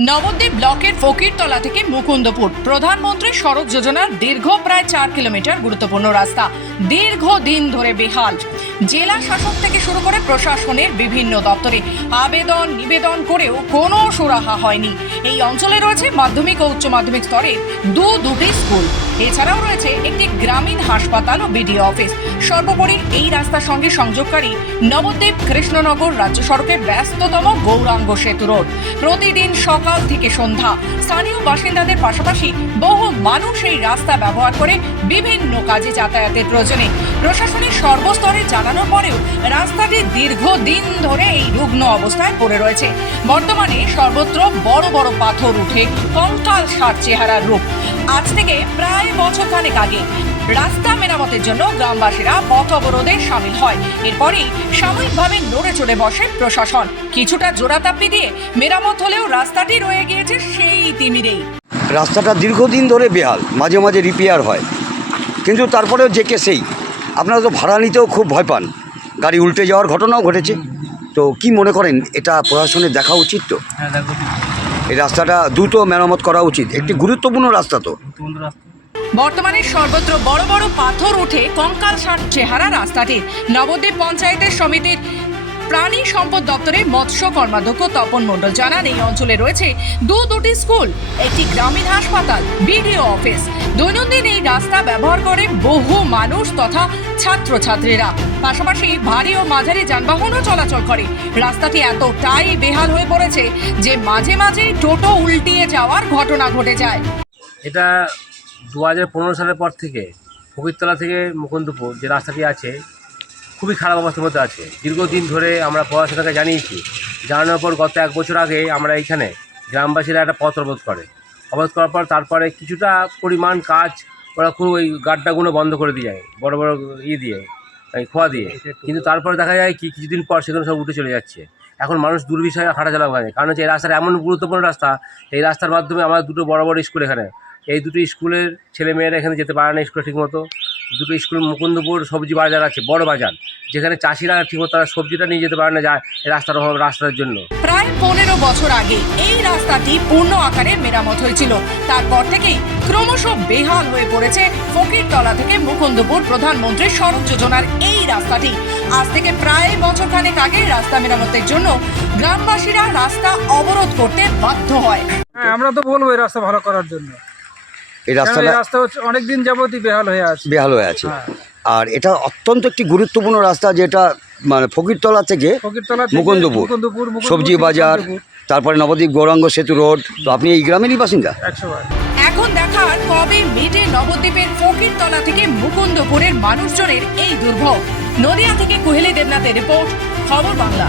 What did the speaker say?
নবদ্বীপ ব্লকের ফকিরতলা থেকে মুকুন্দপুর। প্রধানমন্ত্রী সড়ক যোজনার দীর্ঘ প্রায় চার কিলোমিটার গুরুত্বপূর্ণ রাস্তা। দীর্ঘ দিন ধরে বেহাল। জেলা শাসক থেকে শুরু করে প্রশাসনের বিভিন্ন দপ্তরে আবেদন, নিবেদন করেও কোনো সুরাহা হয়নি। এই অঞ্চলে রয়েছে মাধ্যমিক ও উচ্চ মাধ্যমিক স্তরে দু দুটি স্কুল। এছাড়াও রয়েছে একটি গ্রামীণ হাসপাতাল ও বিডিও অফিস। সর্বোপরি এই রাস্তার সঙ্গে সংযোগকারী নবদ্বীপ কৃষ্ণনগর রাজ্য সড়কের ব্যস্ততম গৌরাঙ্গ সেতু রোড। প্রতিদিন সকাল থেকে সন্ধ্যা স্থানীয় বাসিন্দাদের পাশাপাশি বহু মানুষ এই রাস্তা ব্যবহার করে বিভিন্ন কাজে যাতায়াতের প্রয়োজনে। প্রশাসনের সর্বস্তরে জানানোর পরেও রাস্তাটি দীর্ঘদিন ধরে এই রুগ্ন অবস্থায় পড়ে রয়েছে। বর্তমানে সর্বত্র বড় বড় পাথর উঠে কঙ্কাল সার চেহারার রূপ। আজ থেকে প্রায় বছর খানেক আগে রাস্তা মেরামতের জন্য গ্রামবাসীরা পথ অবরোধে সামিল হয়। এরপরেই সাময়িকভাবে নড়ে চড়ে বসে প্রশাসন। কিছুটা জোড়াতাপ্পি দিয়ে মেরামত হলেও রাস্তাটি রয়ে গিয়েছে সেই তিমিরেই। রাস্তাটা দীর্ঘদিন ধরে বেহাল, মাঝে মাঝে রিপেয়ার হয়। কিন্তু তারপরেও যে কে সেই। আপনারা তো ভাড়া নিতেও খুব ভয় পান। গাড়ি উল্টে যাওয়ার ঘটনাও ঘটেছে। তো কি মনে করেন এটা প্রশাসনের দেখা উচিত তো? হ্যাঁ এই রাস্তাটা দ্রুত মেরামত করা উচিত। একটি গুরুত্বপূর্ণ রাস্তা তো। বর্তমানে সর্বত্র বড় বড় পাথর উঠে কঙ্কাল সার চেহারা রাস্তাটির। নবদ্বীপ পঞ্চায়েতের সমিতির প্রাণী সম্পদ দপ্তরের মৎস্য কর্মাধ্যক্ষ তপন মণ্ডল জানান, এই অঞ্চলে রয়েছে দু দুটি স্কুল, একটি গ্রামীণ হাসপাতাল, বিডিও অফিস। দৈনন্দিন এই রাস্তা ব্যবহার করে বহু মানুষ তথা ছাত্রছাত্রীরা। পাশাপাশি ভারী ও মাঝারি যানবাহনও চলাচল করে। রাস্তাটি এতটাই বেহাল হয়ে পড়েছে যে মাঝে মাঝে টোটো উল্টিয়ে যাওয়ার ঘটনা ঘটে যায়। এটা দু হাজার পনেরো সালের পর থেকে, ফকিরতলা থেকে মুকুন্দপুর যে রাস্তাটি আছে খুবই খারাপ অবস্থার মধ্যে আছে। দীর্ঘদিন ধরে আমরা পড়াশোনাকে জানিয়েছি। জানানোর পর গত এক বছর আগে আমরা এইখানে গ্রামবাসীরা একটা পথ অবরোধ করে। অবরোধ করার পর তারপরে কিছুটা পরিমাণ কাজ ওরা খুব ওই গাড্ডাগুলো বন্ধ করে দিয়ে যায়, বড় বড় ইয়ে দিয়ে খোয়া দিয়ে। কিন্তু তারপরে দেখা যায় কি কিছুদিন পর সেগুলো সব উঠে চলে যাচ্ছে। এখন মানুষ দুর্বিষয়ে হাঁটাচলা করে। কারণ হচ্ছে এই রাস্তাটা এমন গুরুত্বপূর্ণ রাস্তা, এই রাস্তার মাধ্যমে আমার দুটো বড় বড় স্কুল এখানে। এই দুটো স্কুলের ছেলে মেয়েরা এখানে যেতে পারে না স্কুলে ঠিকমতো। দুটো স্কুল মুকুন্দপুর সবজি বাজার আছে বড় বাজার যেখানে চাষিরা ঠিকমতো তারা সবজিটা নিয়ে যেতে পারে না যায় রাস্তার অভাব রাস্তার জন্য। প্রায় পনেরো বছর আগে এই রাস্তাটি পূর্ণ আকারে মেরামত হয়েছিল। তারপর থেকেই ক্রমশ বেহাল হয়ে পড়েছে ফকিরতলা থেকে মুকুন্দপুর প্রধানমন্ত্রী সড়ক যোজনার এই রাস্তাটি। আজ থেকে প্রায় বছর খানেক আগে রাস্তা মেরামতের জন্য গ্রামবাসীরা রাস্তা অবরোধ করতে বাধ্য হয়। হ্যাঁ আমরা তো বলব এই রাস্তা ভালো করার জন্য। এই রাস্তাটা রাস্তা হচ্ছে অনেকদিন যাবতই বেহাল হয়ে আছে। বেহাল হয়ে আছে। হ্যাঁ। আর এটা অত্যন্ত একটি গুরুত্বপূর্ণ রাস্তা যেটা মানে ফকিরতলা থেকে ফকিরতলা মুকুন্দপুর। সবজি বাজার তারপরে নবদ্বীপ গৌরাঙ্গ সেতু রোড। তো আপনি এই গ্রামেরই বাসিন্দা? এখন দেখার কবে মিটে নবদ্বীপের ফকিরতলা থেকে মুকুন্দপুরের মানুষজনের এই দুর্ভোগ। নদিয়া থেকে কুহেলি দেবনাথের রিপোর্ট খবর বাংলা।